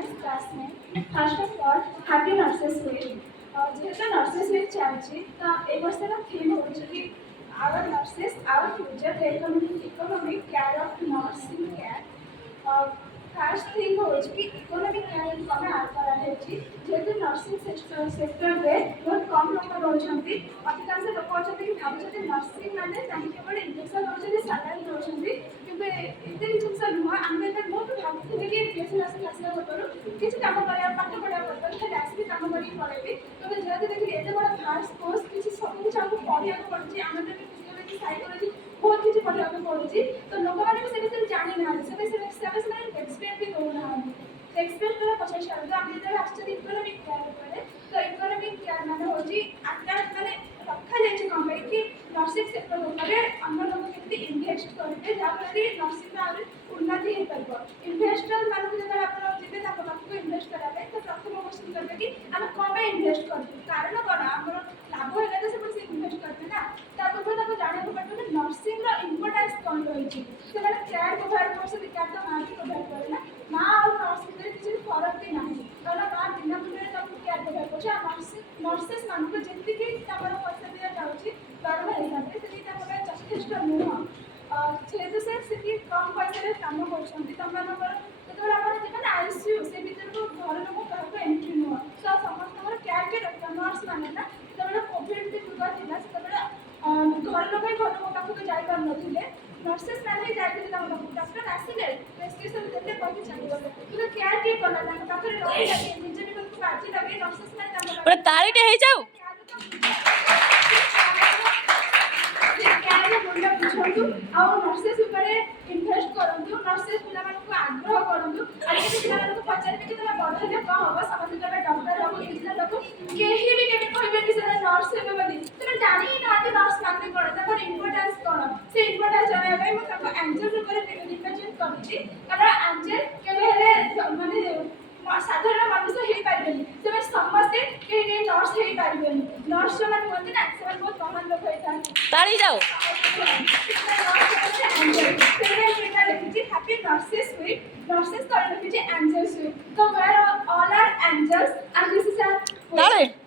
nice classmate. First of all, happy Nurses Week. যেহেতু Nurses Week চালছি তা এই বছর থিম হচ্ছে কি our nurses, our future, the economic care of nursing care. First thing হচ্ছে কি ইকোনমিক কেয়ার কমে আড করা হয়েছে যেহেতু নর্ସିଂ ସେକ୍ଟରରେ ବହୁତ କମ୍ ଲୋକ ରହୁଛନ୍ତି ଅଧିକାଂଶ ଲୋକ ଅଛନ୍ତି କି ଭାବୁଛନ୍ତି ନର୍ସିଂ ମାନେ ତାଙ୍କେ କେବଳ ଇଞ୍ଜେକ୍ସନ୍ ଦେଉଛନ୍ତି ସାଲାଇନ୍ ଦେଉଛନ୍ତି କିନ୍ତୁ ଏତେ ଜିନିଷ ନୁହଁ ଆମେ ଏବେ ମୁଁ ବି ଭାବୁଥିଲି କି ବିଏସ୍ସି ନର୍ସିଂ ଆସିଲା ପୂର୍ବରୁ କିଛି କାମ କରିବା ପାଠ ପଢ଼ିବା ପୂର୍ବରୁ ଖାଲି ଆସିକି କାମ କରିକି ପଳେଇବି କିନ୍ତୁ ଯେହେତୁ ଦେଖିଲି ଏତେ ବଡ଼ ଫାଷ୍ଟ କୋର୍ସ କିଛି ସବୁ କିଛି ଆମକୁ ପଢ଼ିବାକୁ ପଡ଼ୁଛି ଆମେ ବି ଫିଜିଓଲୋଜି ସାଇକୋଲୋଜି ବହୁତ କିଛି ପଢ଼ିବାକୁ ପଡ଼ୁଛି ତ ଲୋକମାନେ ବି ସେ ବିଷୟରେ ଜାଣିନାହାନ୍ତି ସେମାନେ ଏକ୍ସପେରିଏନ୍ସ ବି ଦେଉନାହାନ୍ତି ଏକ୍ସପେରିଏନ୍ସ ଦ୍ୱାରା ପଚାରି ସାରନ୍ତୁ ଆମେ ଯେତେବେଳେ ଆସୁଛନ୍ତି ଇକୋନମିକ୍ କେୟାର ଉପରେ ତ ଇକୋନମିକ୍ କେୟାର ମାନେ ହେଉଛି ଆଟ୍ରାକ୍ଟ ମାନେ ରଖାଯାଇଛି କ'ଣ ପାଇଁ କି ନର୍ସିଂ ସେକ୍ଟର ଉପରେ ଆମ ଲୋକ କେମିତି ଇନଭେଷ୍ଟ କରିବେ ଯାହାଫଳରେ ନର୍ସିଂର ଆହୁରି ଉନ୍ନତି ହେଇପାରିବ ଇନଭେଷ୍ଟର ମାନଙ୍କୁ ଯେତେବେଳେ ଆପଣ ଯିବେ ତାଙ୍କ ପାଖକୁ ଇନଭେଷ୍ଟ କରିବା ପାଇଁ ତ ପ୍ରଥମ କ୍ୱେଶ୍ଚନ୍ କରିବେ କି ଆମେ କ'ଣ ପାଇଁ ଇନଭେଷ୍ଟ କରିବୁ କାରଣ କ'ଣ ଆମର ଲାଭ ହେଲେ ତ ସେମାନେ ସେ ଇନଭେଷ୍ଟ କରିବେ ନା ତା ପୂର୍ବରୁ ତାକୁ ଜାଣିବାକୁ ପଡ଼ିବ କି ନର୍ସିଂର ଇମ୍ପୋର୍ଟାନ୍ସ କ'ଣ ରହିଛି ସେମାନେ କେୟାର ପ୍ରୋଭାଇଡ଼ କରୁଛନ୍ତି କେୟାର ତ ମା ବି ପ୍ରୋଭାଇଡ଼ କରେ ନା ମା ଆଉ ନର୍ସ ଭିତରେ କିଛି ଫରକ ବି ନାହିଁ କାରଣ ମା ଦିନ ଦିନରେ ତାକୁ କେୟାର ପ୍ରୋଭାଇଡ଼ କରୁଛି ଆଉ ନର୍ସେସ୍ ମାନଙ୍କୁ ଯେତିକି ତାଙ୍କର ପଇସା ଦିଆଯାଉଛି ଦରମା ହିସାବରେ ସେତିକି ତାଙ୍କ ପାଇଁ ଯଥେଷ୍ଟ ନୁହଁ ଯେହେତୁ ସେ ସେତିକି କମ୍ ପଇସାରେ କାମ କରୁଛନ୍ତି ତମମାନଙ୍କର ଯେତେବେଳେ ଆପଣ ଯିବେ ନା ଆଇସିୟୁ ସେ ଭିତରକୁ ଘର ଲୋକ କାହାକୁ ଏଣ୍ଟ୍ରି ନୁହଁ ତ ସମସ୍ତଙ୍କର କେୟାର ବି ରଖିବ ନର୍ସ ମାନେ ନା ଯେତେବେଳେ କୋଭିଡ଼ ବି ଯୁଗ ଥିଲା ସେତେବେଳେ ଘର ଲୋକ ହିଁ ଘର ଲୋକ ପାଖକୁ ଯାଇପାରୁନଥିଲେ ନର୍ସେସ୍ ମାନେ ହିଁ ଯାଇଥିଲେ ତାଙ୍କ ପାଖକୁ ଡକ୍ଟର ଆସିଲେ ପ୍ରେସ୍କ୍ରିପ୍ସନ୍ ଦେଲେ କହିକି ଚାଲିଗଲେ କିନ୍ତୁ କେୟାର କିଏ କଲା ତାଙ୍କ ପାଖରେ ରହିଲା ନିଜ ଜୀବନକୁ ବାଜି ଲଗେଇ ନର୍ସେସ୍ ମାନେ ତାଙ୍କ ପୁରା ତାଳିଟେ ହେଇଯାଉ ବୁଝନ୍ତୁ ଆଉ ନର୍ସେସ୍ ଉପରେ ଇନଭେଷ୍ଟ କରନ୍ତୁ ନର୍ସେସ୍ ପିଲାମାନଙ୍କୁ ଆଗ୍ରହ କରନ୍ତୁ ଆଜିକାଲି ପିଲାମାନଙ୍କୁ ପଚାରିବେ କି ତମେ ବଡ଼ ହେଲେ କ'ଣ ହେବ ସମସ୍ତେ କହିବେ ଡକ୍ଟର ହେବ ଇଞ୍ଜିନିୟର ହେବ କେହି ବି କେବେ କହିବେନି ସେମାନେ ନର୍ସ ହେବେ ବୋଲି ସେମାନେ ଜାଣି ହିଁ ନାହାନ୍ତି ନର୍ସ ମାନେ କ'ଣ ତାଙ୍କର ଇମ୍ପୋର୍ଟାନ୍ସ କ'ଣ ସେ ଇମ୍ପୋର୍ଟାନ୍ସ ଜାଣିବା ପାଇଁ ମୁଁ ତାଙ୍କ ଆଞ୍ଜେଲ ଉପରେ ରିପ୍ରେଜେଣ୍ଟ କରିଛି କାରଣ ଆଞ୍ଜେଲ କେବେ ହେଲେ ମାନେ ସାଧାରଣ ମଣିଷ ହେଇପାରିବେନି ସେମାନେ ସମସ୍ତେ କେହି କେହି ନର୍ସ ହେଇପାରିବେନି ନର୍ସ ଯେଉଁମାନେ ହୁଅନ୍ତି ନା ସେମାନେ ବହୁତ ମହାନ ଲୋକ ହେଇଥାନ୍ତି ତାଳି ଯାଉ Happy Nurses Week. Nurses are angels week. So where all are angels and this is our